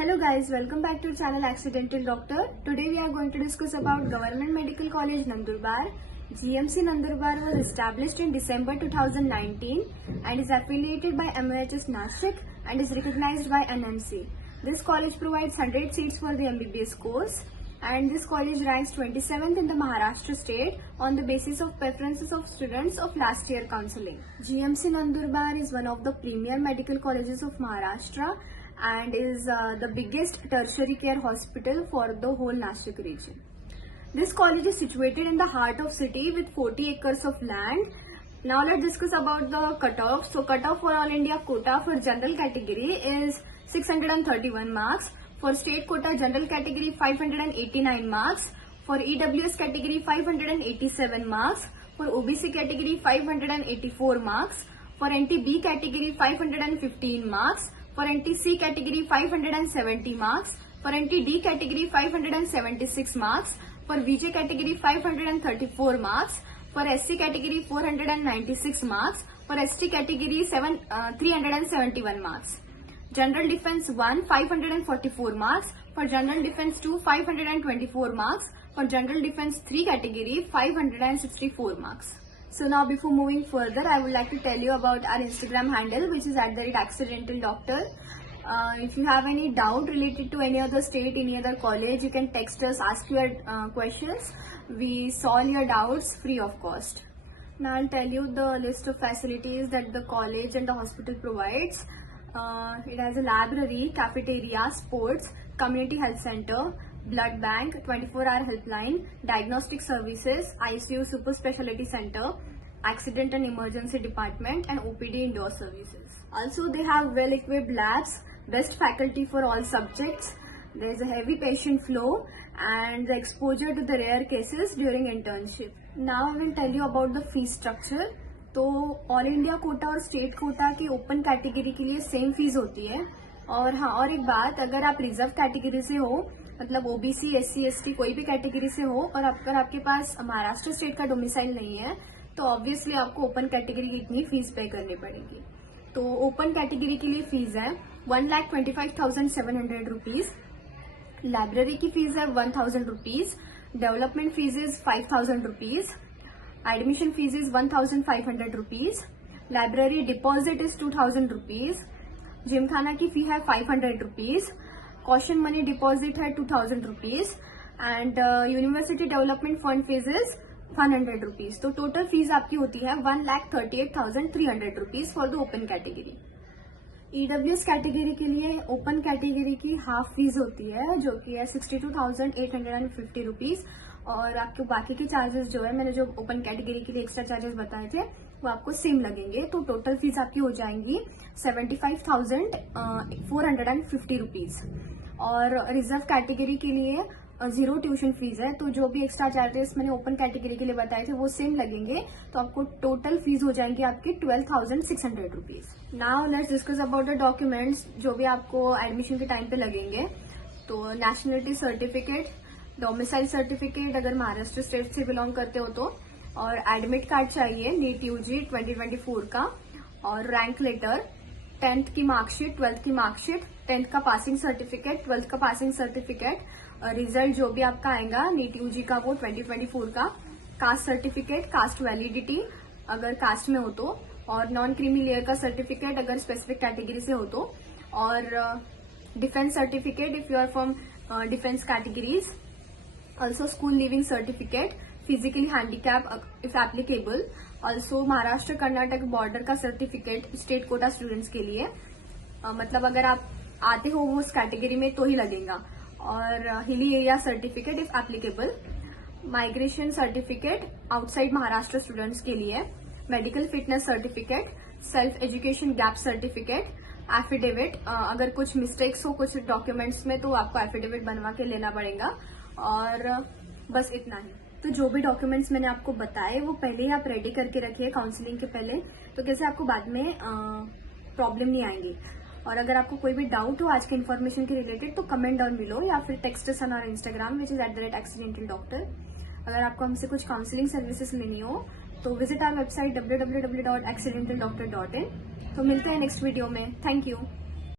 Hello guys, welcome back to channel Accidental Doctor. Today we are going to discuss about Government Medical College Nandurbar. GMC Nandurbar was established in December 2019 and is affiliated by MOHS Nashik and is recognized by NMC. This college provides 100 seats for the MBBS course and this college ranks 27th in the Maharashtra state on the basis of preferences of students of last year counseling. GMC Nandurbar is one of the premier medical colleges of Maharashtra and is the biggest tertiary care hospital for the whole Nashik region. This college is situated in the heart of city with 40 acres of land. Now let's discuss about the cutoff. So cutoff for all India quota for general category is 631 marks. For state quota general category 589 marks. For EWS category 587 marks. For OBC category 584 marks. For NTB category 515 marks. For NTC category 570 marks. For NTD category 576 marks. For VJ category 534 marks. For SC category 496 marks. For ST category 371 marks. General Defense 1 544 marks. For General Defense 2 524 marks. For General Defense 3 category 564 marks. So now before moving further, I would like to tell you about our Instagram handle, which is @accidentaldoctor. If you have any doubt related to any other state, any other college, you can text us, ask your questions. We solve your doubts free of cost. Now I'll tell you the list of facilities that the college and the hospital provides. It has a library, cafeteria, sports, community health center, blood bank, 24-hour helpline, diagnostic services, ICU super specialty center, accident and emergency department, and OPD indoor services. Also, they have well-equipped labs, best faculty for all subjects. There is a heavy patient flow and the exposure to the rare cases during internship. Now I will tell you about the fee structure. तो all India quota और state quota की open category के लिए same fees होती है। और हाँ, और एक बात, अगर आप रिजर्व कैटेगरी से हो, मतलब ओबीसी, एससी, एसटी कोई भी कैटेगरी से हो और अगर आपके पास महाराष्ट्र स्टेट का डोमिसाइल नहीं है तो ऑब्वियसली आपको ओपन कैटेगरी की इतनी फीस पे करनी पड़ेगी। तो ओपन कैटेगरी के लिए फीस है 1,25,700 रुपीज। लाइब्रेरी की फीस है 1,000 rupees. Development fees is 5,000 rupees. Admission fees is 1,500 rupees. Library deposit is 2,000 rupees. Gymkhana की फी है 500 रुपीज। कॉशन मनी डिपॉजिट है 2,000 rupees and university development fund fees is 100 rupees. तो total fees आपकी होती है 1,38,300 rupees for the open category. EWS category के लिए open category की हाफ फीस होती है जो कि है 62,850 रुपीज और आपके बाकी के चार्जेस जो है, मैंने जो ओपन कैटेगरी के लिए एक्स्ट्रा चार्जेस बताए थे वो आपको सेम लगेंगे। तो टोटल फीस आपकी हो जाएंगी 75,450 रुपीज। और रिजर्व कैटेगरी के लिए जीरो ट्यूशन फीस है, तो जो भी एक्स्ट्रा चार्जेस मैंने ओपन कैटेगरी के लिए बताए थे वो सेम लगेंगे। तो आपको टोटल फीस हो जाएंगी आपकी 12,600 rupees. Now let's discuss about the documents जो भी आपको एडमिशन के टाइम पे लगेंगे। तो नेशनलिटी सर्टिफिकेट, डोमिसाइल सर्टिफिकेट अगर महाराष्ट्र स्टेट से बिलोंग करते हो तो, और एडमिट कार्ड चाहिए नीट यूजी 2024 का, और रैंक लेटर, 10th की मार्कशीट, 12th की मार्कशीट, 10th का पासिंग सर्टिफिकेट, 12th का पासिंग सर्टिफिकेट, रिजल्ट जो भी आपका आएगा नीट यूजी का वो 2024 का, कास्ट सर्टिफिकेट, कास्ट वैलिडिटी अगर कास्ट में हो तो, और नॉन क्रीमी लेयर का सर्टिफिकेट अगर स्पेसिफिक कैटेगरी से हो तो, और defence certificate if you are from defence categories, also school leaving certificate, physically handicap if applicable, also Maharashtra Karnataka border का सर्टिफिकेट स्टेट कोटा स्टूडेंट्स के लिए, मतलब अगर आप आते हो वो उस कैटेगरी में तो ही लगेगा, और hilly area certificate if applicable, migration certificate outside Maharashtra students के लिए, medical fitness certificate, self education gap certificate, affidavit, अगर कुछ मिस्टेक्स हो कुछ डॉक्यूमेंट्स में तो आपको एफिडेविट बनवा के लेना पड़ेगा, और बस इतना ही। तो जो भी डॉक्यूमेंट्स मैंने आपको बताए वो पहले ही आप रेडी करके रखिए काउंसलिंग के पहले, तो कैसे आपको बाद में प्रॉब्लम नहीं आएंगी। और अगर आपको कोई भी डाउट हो आज के इन्फॉर्मेशन के रिलेटेड तो कमेंट डाउन बिलो या फिर text us on our Instagram which is @accidental-doctor। अगर आपको हमसे कुछ काउंसलिंग सर्विसेज लेनी हो तो विजिट आवर वेबसाइट www.accidental-doctor.in। तो मिलते हैं नेक्स्ट वीडियो में। Thank you.